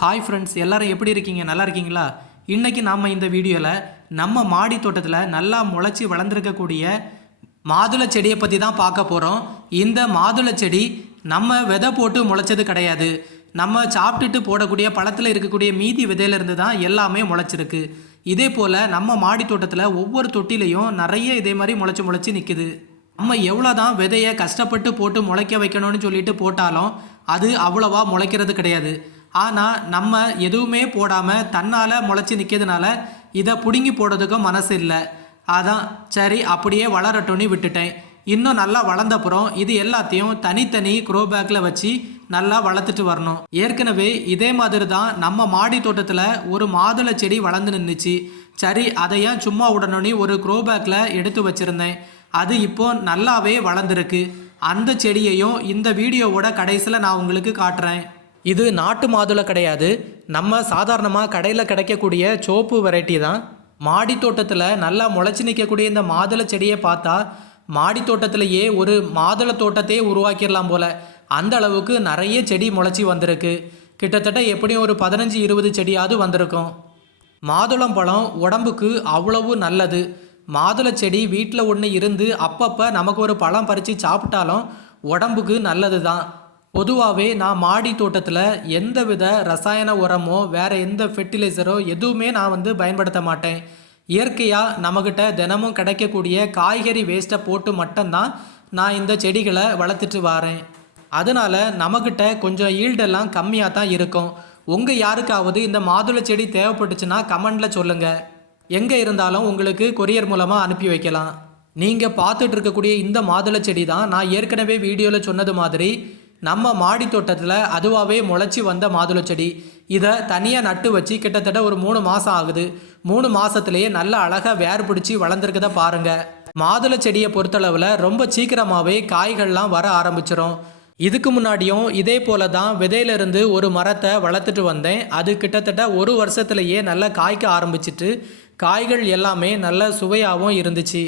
Hi friends எல்லாரும் எப்படி இருக்கீங்க? நல்லா இருக்கீங்களா? இன்றைக்கி நாம் இந்த வீடியோவில் நம்ம மாடி தோட்டத்தில் நல்லா முளைச்சி வளர்ந்துருக்கக்கூடிய மாதுளை செடியை பற்றி தான் பார்க்க போகிறோம் இந்த மாதுளை செடி நம்ம விதை போட்டு முளைச்சது கிடையாது. நம்ம சாப்பிட்டுட்டு போடக்கூடிய பழத்தில் இருக்கக்கூடிய மீதி விதையிலேருந்து தான் எல்லாமே முளைச்சிருக்கு. இதே போல் நம்ம மாடி தோட்டத்தில் ஒவ்வொரு தொட்டிலையும் நிறைய இதே மாதிரி முளைச்சி முளைச்சி நிற்குது நம்ம எவ்வளோ தான் விதையை கஷ்டப்பட்டு போட்டு முளைக்க வைக்கணும்னு சொல்லிட்டு போட்டாலும் அது அவ்வளோவா முளைக்கிறது கிடையாது. ஆனால் நம்ம எதுவுமே போடாமல் தன்னால் முளைச்சி நிற்கிறதுனால இதை பிடுங்கி போடுறதுக்கும் மனசு இல்லை. அதான் சரி அப்படியே வளரட்டும்னு விட்டுட்டேன். இன்னும் நல்லா வளர்ந்தப்புறம் இது எல்லாத்தையும் தனித்தனி க்ரோ பேக்கில் வச்சு நல்லா வளர்த்துட்டு வரணும். ஏற்கனவே இதே மாதிரி தான் நம்ம மாடி தோட்டத்தில் ஒரு மாதுளை செடி வளர்ந்து நின்றுச்சு சரி அதை ஏன் சும்மா விடணும்னு ஒரு க்ரோ பேக்கில் எடுத்து வச்சுருந்தேன். அது இப்போ நல்லாவே வளர்ந்துருக்கு. அந்த செடியையும் இந்த வீடியோவோட கடைசியில் நான் உங்களுக்கு காட்டுறேன். இது நாட்டு மாதுளை கிடையாது. நம்ம சாதாரணமாக கடையில் கிடைக்கக்கூடிய சோப்பு வெரைட்டி தான். மாடி தோட்டத்தில் நல்லா முளைச்சி நிற்கக்கூடிய இந்த மாதுளை செடியை பார்த்தா மாடி தோட்டத்திலேயே ஒரு மாதுளை தோட்டத்தையே உருவாக்கிடலாம் போல. அந்த அளவுக்கு நிறைய செடி முளைச்சி வந்திருக்கு. கிட்டத்தட்ட எப்படியும் ஒரு பதினஞ்சு இருபது செடியாவது வந்திருக்கும். மாதுளம் பழம் உடம்புக்கு அவ்வளவு நல்லது. மாதுளை செடி வீட்டில் ஒன்று இருந்து அப்பப்போ நமக்கு ஒரு பழம் பறித்து சாப்பிட்டாலும் உடம்புக்கு நல்லது தான் பொதுவாகவே நான் மாடி தோட்டத்தில் எந்த வித ரசாயன உரமோ வேறு எந்த ஃபெர்டிலைசரோ எதுவுமே நான் வந்து பயன்படுத்த மாட்டேன். இயற்கையாக நம்மக்கிட்ட தினமும் கிடைக்கக்கூடிய காய்கறி வேஸ்ட்டை போட்டு மட்டும்தான் நான் இந்த செடிகளை வளர்த்துட்டு வரேன். அதனால நம்மக்கிட்ட கொஞ்சம் ஈல்டெல்லாம் கம்மியாக தான் இருக்கும். உங்கள் யாருக்காவது இந்த மாதுளை செடி தேவைப்பட்டுச்சுன்னா கமெண்டில் சொல்லுங்கள் எங்கே இருந்தாலும் உங்களுக்கு கொரியர் மூலமாக அனுப்பி வைக்கலாம். நீங்கள் பார்த்துட்டு இருக்கக்கூடிய இந்த மாதுளை செடி தான் நான் ஏற்கனவே வீடியோவில் சொன்னது மாதிரி நம்ம மாடி தோட்டத்தில் அதுவாகவே முளைச்சி வந்த மாதுளை செடி. இதை தனியாக நட்டு வச்சு கிட்டத்தட்ட ஒரு மூணு மாதம் ஆகுது. மூணு மாதத்துலேயே நல்ல அழகாக வேர் பிடிச்சி வளர்ந்துருக்கத பாருங்கள் மாதுளை செடியை பொறுத்தளவில் ரொம்ப சீக்கிரமாகவே காய்கள்லாம் வர ஆரம்பிச்சிடும் இதுக்கு முன்னாடியும் இதே போல தான் விதையிலிருந்து ஒரு மரத்தை வளர்த்துட்டு வந்தேன். அது கிட்டத்தட்ட ஒரு வருஷத்துலேயே நல்லா காய்க்க ஆரம்பிச்சிட்டு காய்கள் எல்லாமே நல்ல சுவையாகவும் இருந்துச்சு.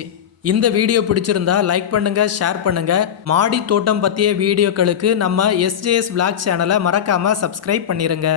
இந்த வீடியோ பிடிச்சிருந்தா லைக் பண்ணுங்க ஷேர் பண்ணுங்க. மாடி தோட்டம் பற்றிய வீடியோக்களுக்கு நம்ம எஸ்ஜேஎஸ் பிளாக் சேனலை மறக்காம சப்ஸ்கிரைப் பண்ணிருங்க.